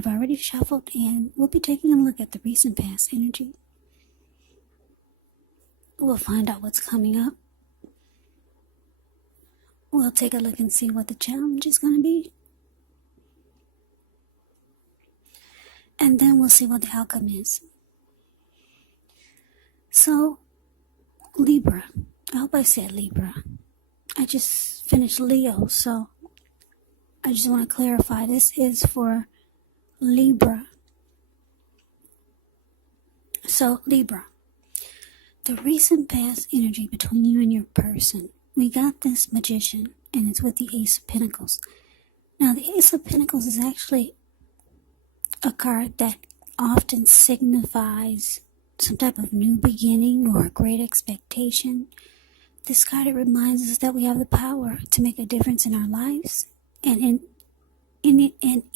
I've already shuffled, and we'll be taking a look at the recent past energy. We'll find out what's coming up. We'll take a look and see what the challenge is going to be. And then we'll see what the outcome is. So, Libra. I hope I said Libra. I just finished Leo, so I just want to clarify. This is for Libra. So, Libra. The recent past energy between you and your person. We got this Magician, and it's with the Ace of Pentacles. Now, the Ace of Pentacles is actually a card that often signifies some type of new beginning or a great expectation. This card, it reminds us that we have the power to make a difference in our lives and in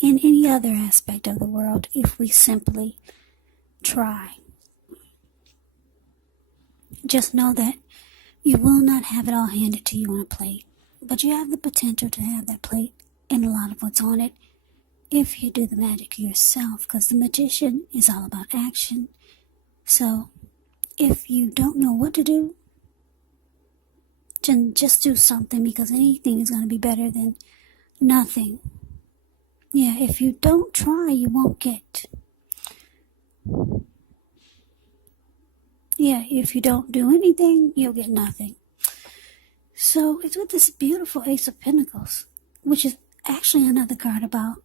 any other aspect of the world if we simply try. Just know that you will not have it all handed to you on a plate, but you have the potential to have that plate and a lot of what's on it if you do the magic yourself, because the Magician is all about action. So if you don't know what to do, just do something, because anything is going to be better than nothing. Yeah, if you don't try, you won't get. Yeah, if you don't do anything, you'll get nothing. So it's with this beautiful Ace of Pentacles, which is actually another card about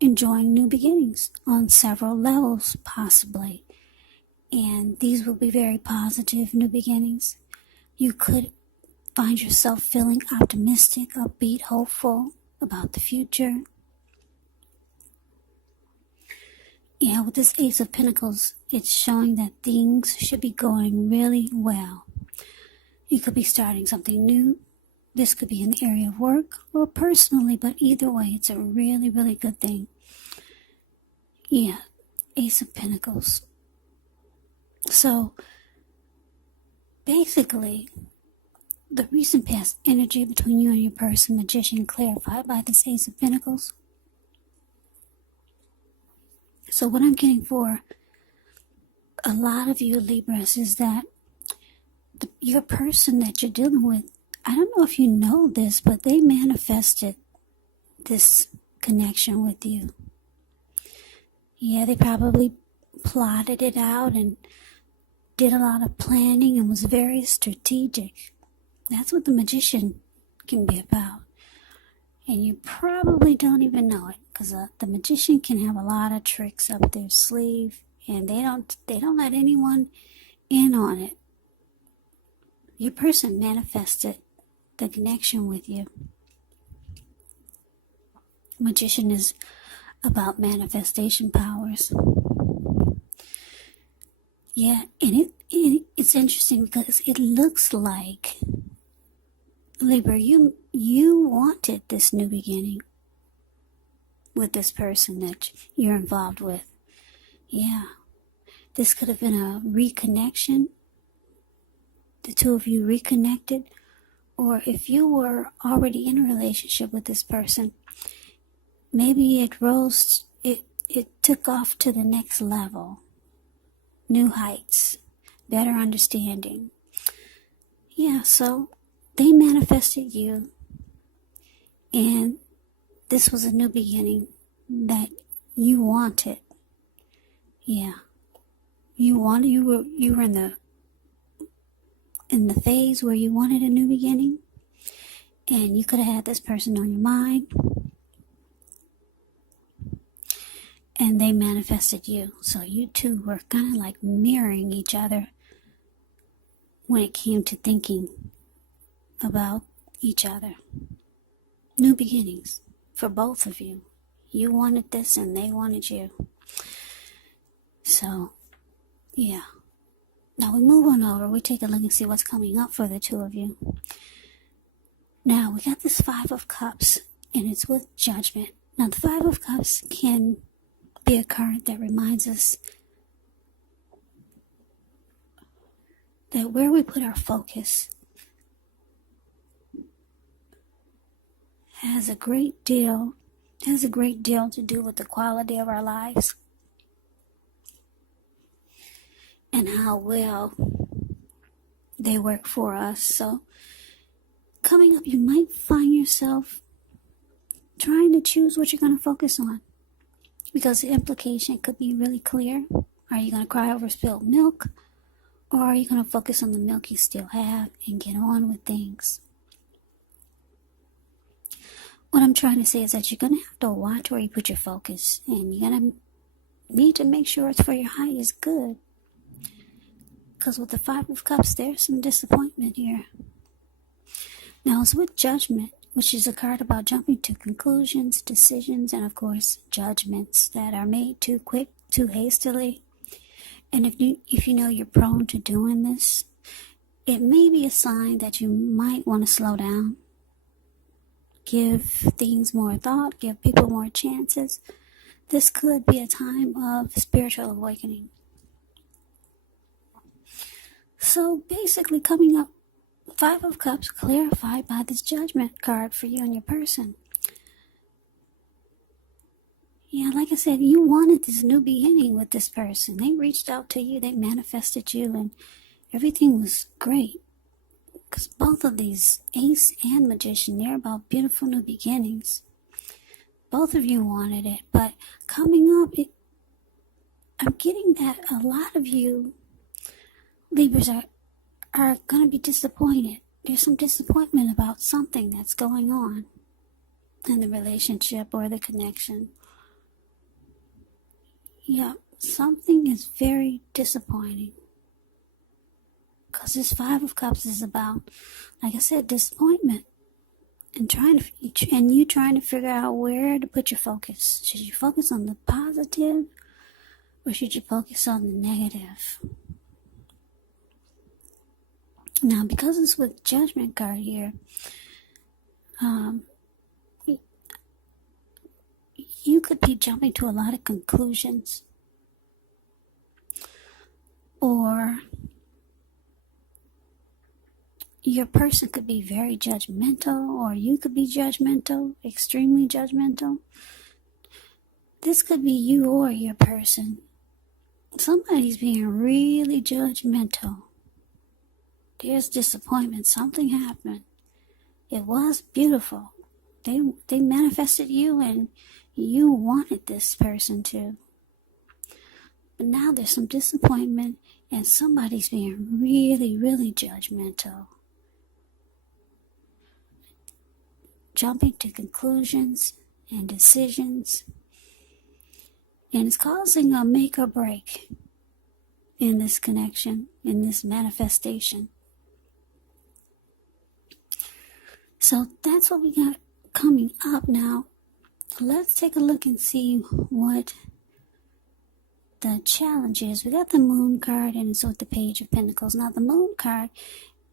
enjoying new beginnings on several levels, possibly. And these will be very positive new beginnings. You could find yourself feeling optimistic, upbeat, hopeful about the future. Yeah, with this Ace of Pentacles, it's showing that things should be going really well. You could be starting something new. This could be in the area of work or personally, but either way, it's a really, really good thing. Yeah, Ace of Pentacles. So, basically, the recent past energy between you and your person, Magician, clarified by this Ace of Pentacles. So what I'm getting for a lot of you Libras is that your person that you're dealing with, I don't know if you know this, but they manifested this connection with you. Yeah, they probably plotted it out and did a lot of planning and was very strategic. That's what the Magician can be about. And you probably don't even know it, because the Magician can have a lot of tricks up their sleeve, and they don't let anyone in on it. Your person manifested the connection with you. Magician is about manifestation powers. Yeah, and it's interesting because it looks like, Libra, you wanted this new beginning with this person that you're involved with. Yeah, this could have been a reconnection. The two of you reconnected, or if you were already in a relationship with this person, maybe it took off to the next level. New heights, better understanding. Yeah, so they manifested you, and this was a new beginning that you wanted. Yeah, you were in the phase where you wanted a new beginning, and you could have had this person on your mind, and they manifested you. So you two were kind of like mirroring each other when it came to thinking about each other. New beginnings for both of you. You wanted this and they wanted you. So, yeah. Now we move on over. We take a look and see what's coming up for the two of you. Now we got this Five of Cups, and it's with Judgment. Now the Five of Cups can be a card that reminds us that where we put our focus has a great deal has a great deal to do with the quality of our lives and how well they work for us. So coming up, you might find yourself trying to choose what you're going to focus on, because the implication could be really clear. Are you going to cry over spilled milk, or are you going to focus on the milk you still have and get on with things? What I'm trying to say is that you're going to have to watch where you put your focus, and you're going to need to make sure it's for your highest good. Because with the Five of Cups, there's some disappointment here. Now, it's with Judgment, which is a card about jumping to conclusions, decisions, and of course, judgments that are made too quick, too hastily. And if you know you're prone to doing this, it may be a sign that you might want to slow down. Give things more thought, give people more chances. This could be a time of spiritual awakening. So basically, coming up, Five of Cups clarified by this Judgment card for you and your person. Yeah, like I said, you wanted this new beginning with this person. They reached out to you, they manifested you, and everything was great. Because both of these, Ace and Magician, they're about beautiful new beginnings. Both of you wanted it, but coming up, I'm getting that a lot of you Libras are going to be disappointed. There's some disappointment about something that's going on in the relationship or the connection. Yeah, something is very disappointing. Because this Five of Cups is about, like I said, disappointment. And you trying to figure out where to put your focus. Should you focus on the positive, or should you focus on the negative? Now, because it's with Judgment card here, you could be jumping to a lot of conclusions, or your person could be very judgmental, or you could be judgmental, extremely judgmental. This could be you or your person. Somebody's being really judgmental. There's disappointment. Something happened. It was beautiful. They manifested you, and you wanted this person to. But now there's some disappointment, and somebody's being really, really judgmental. Jumping to conclusions and decisions. And it's causing a make or break in this connection, in this manifestation. So that's what we got coming up now. Let's take a look and see what the challenge is. We got the Moon card, and it's with the Page of Pentacles. Now, the Moon card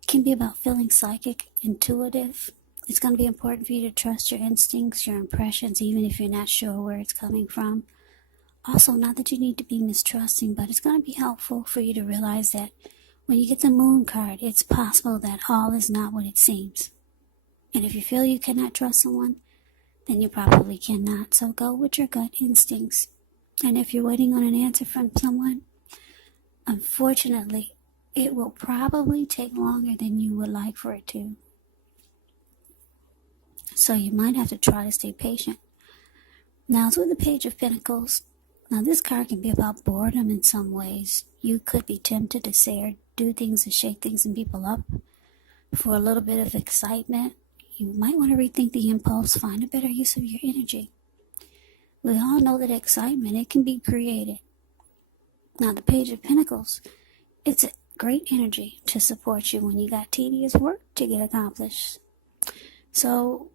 can be about feeling psychic, intuitive. It's going to be important for you to trust your instincts, your impressions, even if you're not sure where it's coming from. Also, not that you need to be mistrusting, but it's going to be helpful for you to realize that when you get the Moon card, it's possible that all is not what it seems. And if you feel you cannot trust someone, then you probably cannot. So go with your gut instincts. And if you're waiting on an answer from someone, unfortunately, it will probably take longer than you would like for it to. So you might have to try to stay patient. Now, it's with the Page of Pentacles. Now, this card can be about boredom in some ways. You could be tempted to say or do things to shake things and people up for a little bit of excitement. You might want to rethink the impulse, find a better use of your energy. We all know that excitement, it can be created. Now, the Page of Pentacles, it's a great energy to support you when you got tedious work to get accomplished. So,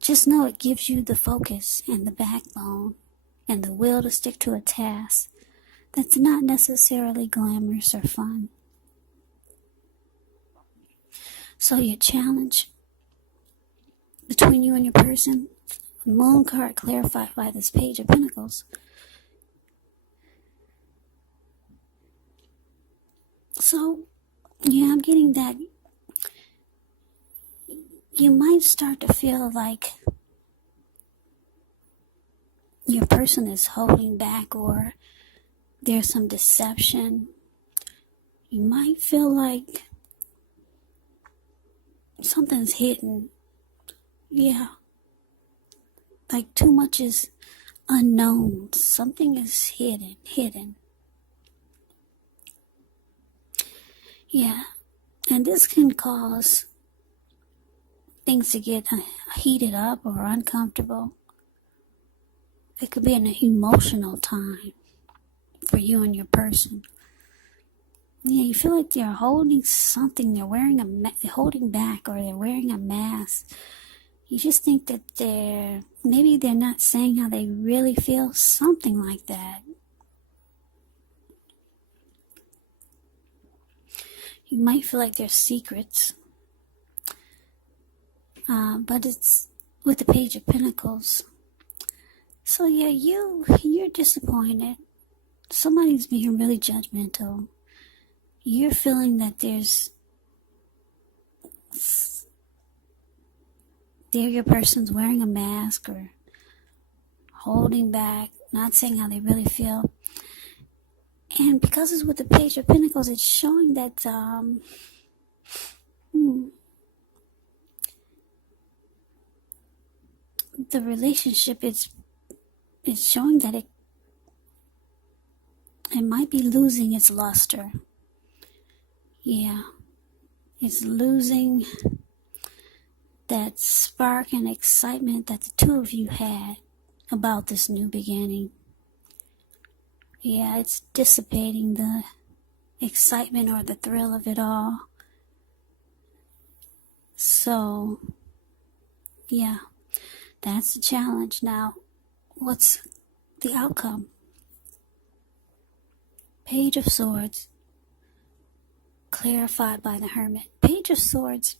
just know it gives you the focus and the backbone and the will to stick to a task that's not necessarily glamorous or fun. So your challenge between you and your person, the Moon card clarified by this Page of Pentacles. So, yeah, I'm getting that you might start to feel like your person is holding back or there's some deception. You might feel like something's hidden. Yeah. Like too much is unknown. Something is hidden. Yeah. And this can cause things to get heated up or uncomfortable. It could be an emotional time for you and your person. Yeah, you feel like they're holding something. They're wearing holding back, or they're wearing a mask. You just think that maybe they're not saying how they really feel, something like that. You might feel like there's secrets, but it's with the Page of Pentacles. So yeah, you're disappointed. Somebody's being really judgmental. You're feeling that your person's wearing a mask or holding back, not saying how they really feel. And because it's with the Page of Pentacles, it's showing that the relationship is showing that it might be losing its luster. Yeah, it's losing that spark and excitement that the two of you had about this new beginning. Yeah, it's dissipating the excitement or the thrill of it all. So, yeah, that's the challenge. Now, what's the outcome? Page of Swords, clarified by the Hermit. Page of Swords,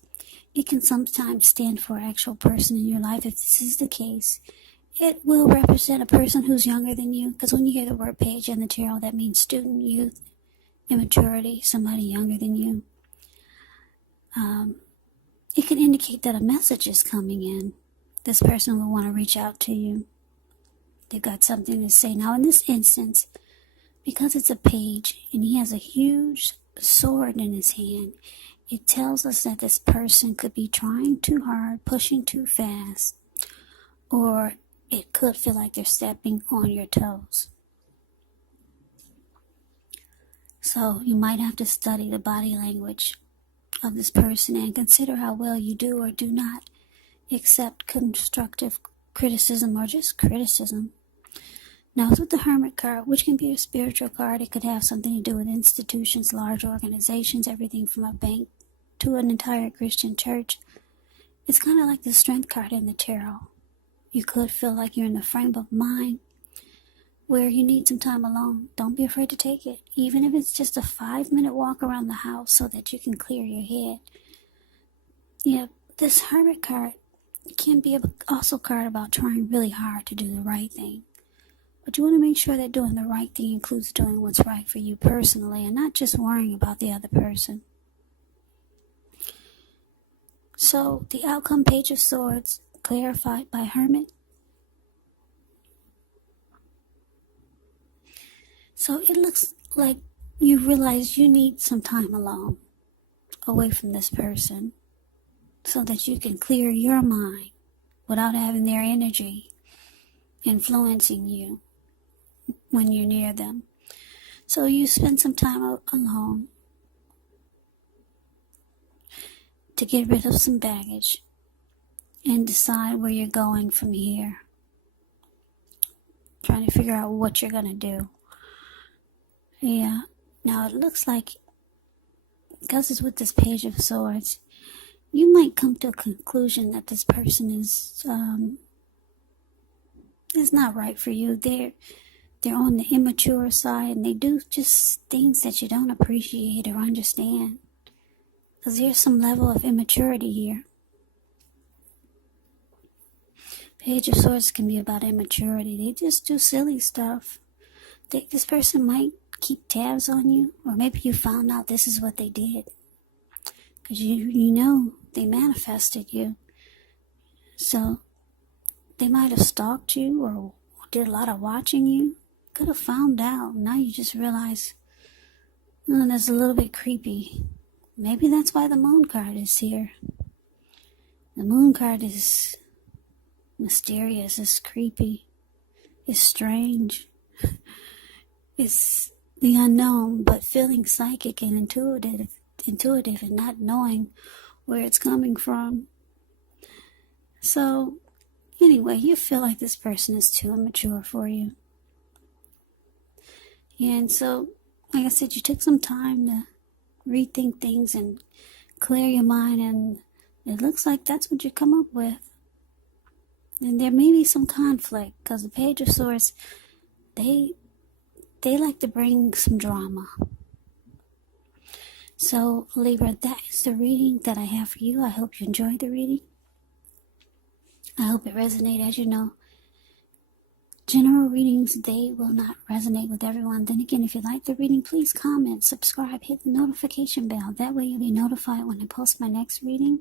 it can sometimes stand for an actual person in your life. If this is the case, it will represent a person who's younger than you, because when you hear the word page in the tarot, that means student, youth, immaturity, somebody younger than you. It can indicate that a message is coming in. This person will want to reach out to you. They've got something to say. Now, in this instance, because it's a page and he has a huge sword in his hand, it tells us that this person could be trying too hard, pushing too fast, or it could feel like they're stepping on your toes. So you might have to study the body language of this person and consider how well you do or do not accept constructive criticism or just criticism. Now, it's with the Hermit card, which can be a spiritual card. It could have something to do with institutions, large organizations, everything from a bank to an entire Christian church. It's kind of like the Strength card in the tarot. You could feel like you're in the frame of mind where you need some time alone. Don't be afraid to take it, even if it's just a 5-minute walk around the house so that you can clear your head. Yeah, this Hermit card can be also a card about trying really hard to do the right thing. But you want to make sure that doing the right thing includes doing what's right for you personally and not just worrying about the other person. So, the outcome, Page of Swords, clarified by Hermit. So it looks like you realize you need some time alone, away from this person, so that you can clear your mind without having their energy influencing you when you're near them. So you spend some time alone to get rid of some baggage and decide where you're going from here. Trying to figure out what you're going to do. Yeah. Now it looks like, because it's with this Page of Swords, you might come to a conclusion that this person is not right for you. They're on the immature side, and they do just things that you don't appreciate or understand. Because there's some level of immaturity here. Page of Swords can be about immaturity. They just do silly stuff. This person might keep tabs on you, or maybe you found out this is what they did. Because you know they manifested you. So they might have stalked you or did a lot of watching you. Could have found out. Now you just realize, oh, that's a little bit creepy. Maybe that's why the moon card is here. The moon card is mysterious, it's creepy, it's strange, it's the unknown, but feeling psychic and intuitive and not knowing where it's coming from. So, anyway, you feel like this person is too immature for you. And so, like I said, you took some time to rethink things and clear your mind, and it looks like that's what you come up with. And there may be some conflict, because the Page of Swords, they like to bring some drama. So, Libra, that is the reading that I have for you. I hope you enjoyed the reading. I hope it resonated. As you know, general readings, they will not resonate with everyone. Then again, if you like the reading, please comment, subscribe, hit the notification bell. That way you'll be notified when I post my next reading.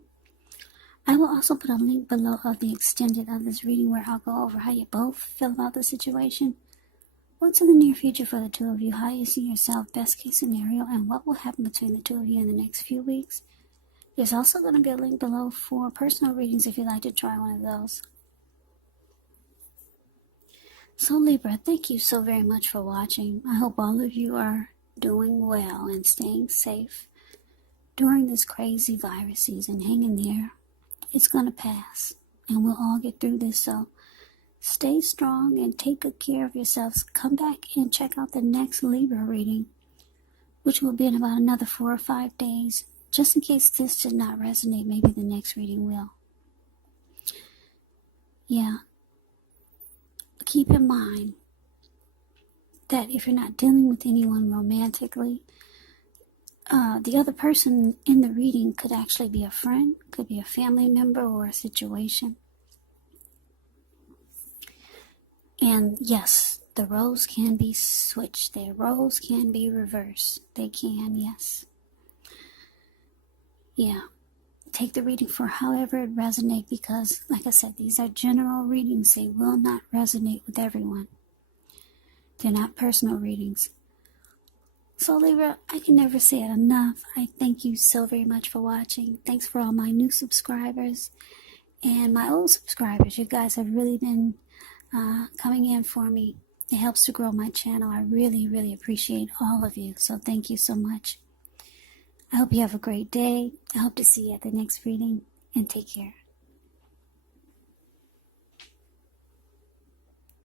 I will also put a link below of the extended of this reading where I'll go over how you both feel about the situation. What's in the near future for the two of you? How you see yourself, best case scenario, and what will happen between the two of you in the next few weeks. There's also going to be a link below for personal readings if you'd like to try one of those. So Libra, thank you so very much for watching. I hope all of you are doing well and staying safe during this crazy virus season. Hang in there. It's going to pass, and we'll all get through this. So stay strong and take good care of yourselves. Come back and check out the next Libra reading, which will be in about another 4 or 5 days. Just in case this did not resonate, maybe the next reading will. Yeah. Keep in mind that if you're not dealing with anyone romantically, the other person in the reading could actually be a friend, could be a family member, or a situation. And yes, the roles can be switched. The roles can be reversed. They can, yes. Yeah. Take the reading for however it resonates, because, like I said, these are general readings. They will not resonate with everyone. They're not personal readings. So Libra, I can never say it enough. I thank you so very much for watching. Thanks for all my new subscribers and my old subscribers. You guys have really been coming in for me. It helps to grow my channel. I really, really appreciate all of you. So thank you so much. I hope you have a great day. I hope to see you at the next reading, and take care.